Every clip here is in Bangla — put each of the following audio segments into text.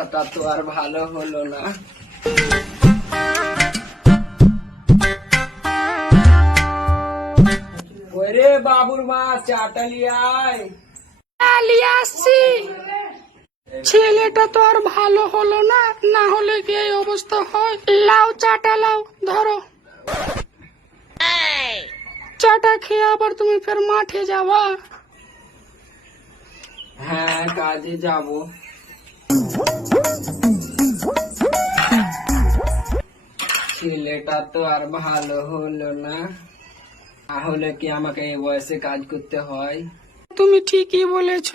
ব্যাটাটা তো আর ভালো হলো না। ওরে বাবুর মা, চাটা লিয়ে আয়। লিয়ে আসছি। ছেলেটা তো আর ভালো হলো না, না হলে কি এই অবস্থা হয়? লাও চাটা লাও, ধরো। চাটা খেয়ে আবার তুমি ফের মাঠে যাবা? হ্যাঁ, কাজে যাব। ছেলেটা তো আর ভালো হলো না, তাহলে কি আমাকে এই বয়সে কাজ করতে হয়? তুমি ঠিকই বলেছ।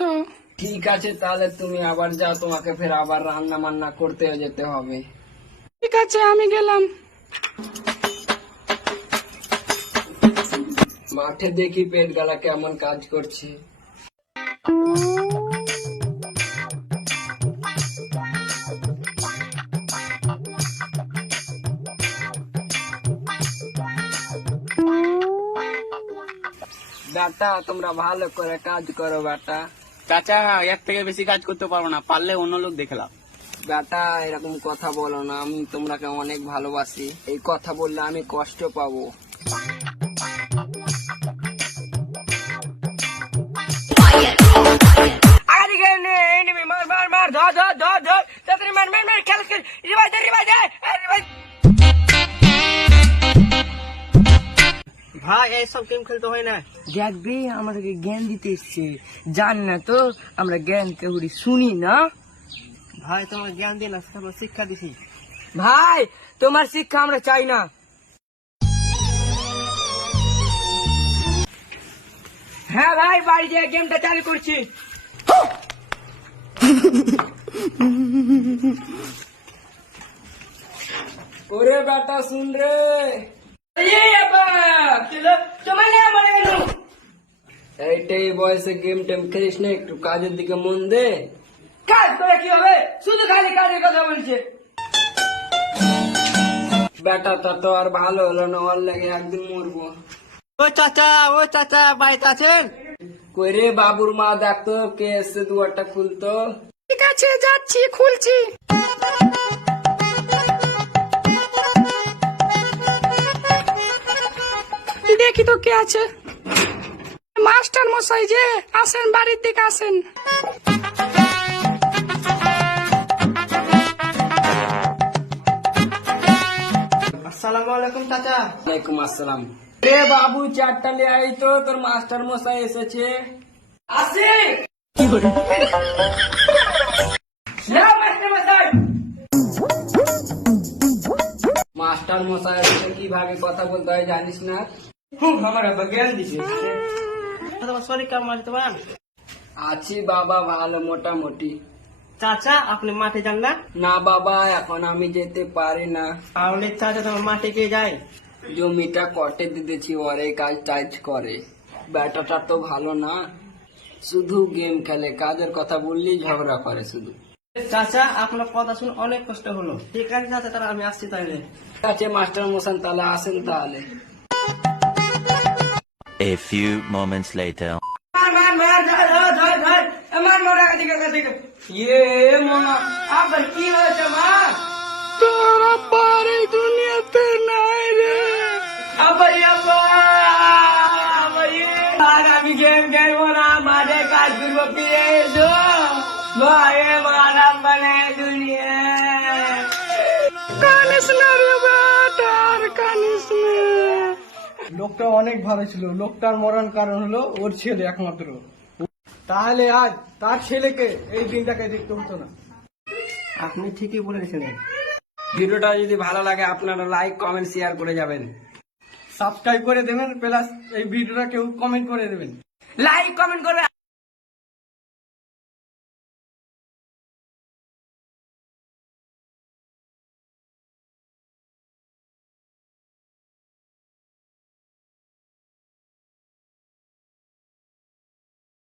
ঠিক আছে, তাহলে তুমি আবার যাও, তোমাকে ফের আবার রান্না বান্না করতে যেতে হবে। ঠিক আছে, আমি গেলাম। মাঠে দেখি পেট গালা কেমন কাজ করছে। বেটা, তোমরা ভালো করে কাজ করো বেটা। চাচা, এক থেকে বেশি কাজ করতে পারবো না, পারলে অন্য লোক দেখলাম। বেটা, এরকম কথা বলো না, আমি তোমরাকে অনেক ভালোবাসি। এই কথা বললে আমি কষ্ট পাবো। ভাই, এইসব গেম খেলতে হয় না। দেখবি আমাদেরকে জ্ঞান দিতে এসছে, জান না তো আমরা জ্ঞান কেউরি শুনি না। ভাই, তোমার জ্ঞান দিন না, শিক্ষা দিছি। ভাই, তোমার শিক্ষা আমরা চাই না। হ্যাঁ ভাই, বাড়ি যে গেমটা চালু করছি। ওরে বেটা, শুন রে। এইটাই বয়সে গেম টেম খেলিস না, একটু কাজের দিকে মন দে। কাজ করে কি হবে, শুধু খালি কাজের কথা বলছে। বেটাটা তো আর ভালো হলো না, ওর লাগে একদিন মরবো। ও চাচা, বাড়িতে আছেন? কই রে বাবুর মা, দেখতো কে এসছে, দুয়ারটা খুলতো। ঠিক আছে, যাচ্ছি, খুলছি। দেখি তো কে আছে। মাস্টার মশাই যে, আসেন, বাড়ির দিকে আসেন। আসসালামু আলাইকুম চাচা। ওয়ালাইকুম আসসালাম। রে বাবু, চারটা লিয়ে আই তো, তোর মাস্টার মশাই এসেছে। আসে মাস্টার মশাই এসে কিভাবে কথা বলতে হয় জানিস না? আমার আব্বা জ্ঞান দিছে। তোমার শরীর কেমন আছে তোমার? আছি বাবা, ভালো মোটামুটি। চাচা, আপনি মাঠে যান না? না বাবা, এখন আমি যেতে পারি না। তাহলে চাচা, তোমার মাঠে কে যায়? জমিটা কটে দিতেছি, ওরে কাজ টাইজ করে। ব্যাটাটা তো ভালো না, শুধু গেম খেলে, কাজের কথা বললেই ঝগড়া করে শুধু। চাচা, আপনার কথা শুনে অনেক কষ্ট হলো। ঠিক আছে চাচা, তাহলে আমি আসছি তাহলে। ঠিক আছে মাস্টার মশান, তাহলে আসেন তাহলে। A few moments later. কি হয়েছে মা? তোর আব্বার এই দুনিয়াতে নাই রে। আমি গেম খেলবো না, মাঝে কাজ করবো, ফিরে এসো ভাই। মারাম বলে দুনিয়া। কানিস না রে বেটা, আর কানিস না। লোকটা অনেক ভালো ছিল, লোকটার মরণ কারণ হলো ওর ছেলে একমাত্র। তাহলে আজ তার ছেলেকে এই দিনটাকে দেখতে হতো না। আপনি ঠিকই বলেছিলেন। ভিডিওটা যদি ভালো লাগে আপনারা লাইক কমেন্ট শেয়ার করে যাবেন। সাবস্ক্রাইব করে দেবেন, প্লাস এই ভিডিওটা কেউ কমেন্ট করে দেবেন। লাইক কমেন্ট করবে।